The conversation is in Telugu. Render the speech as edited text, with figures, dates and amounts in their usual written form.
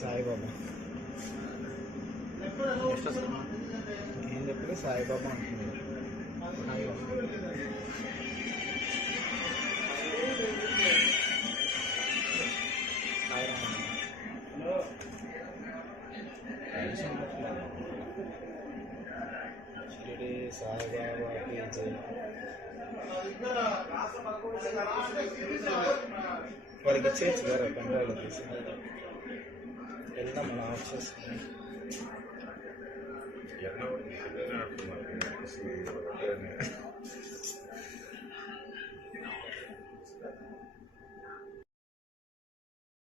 సాయిబాబా ఏం చెప్పి సాయిబాబా అంటున్నాడు. షిరిడి సాయిబాబాకి జై. వారికి ఇచ్చేయచ్చు గారు పెండ్రైవ్లో తీసి వెళ్దాం మనం ఆఫ్ చేసుకుని.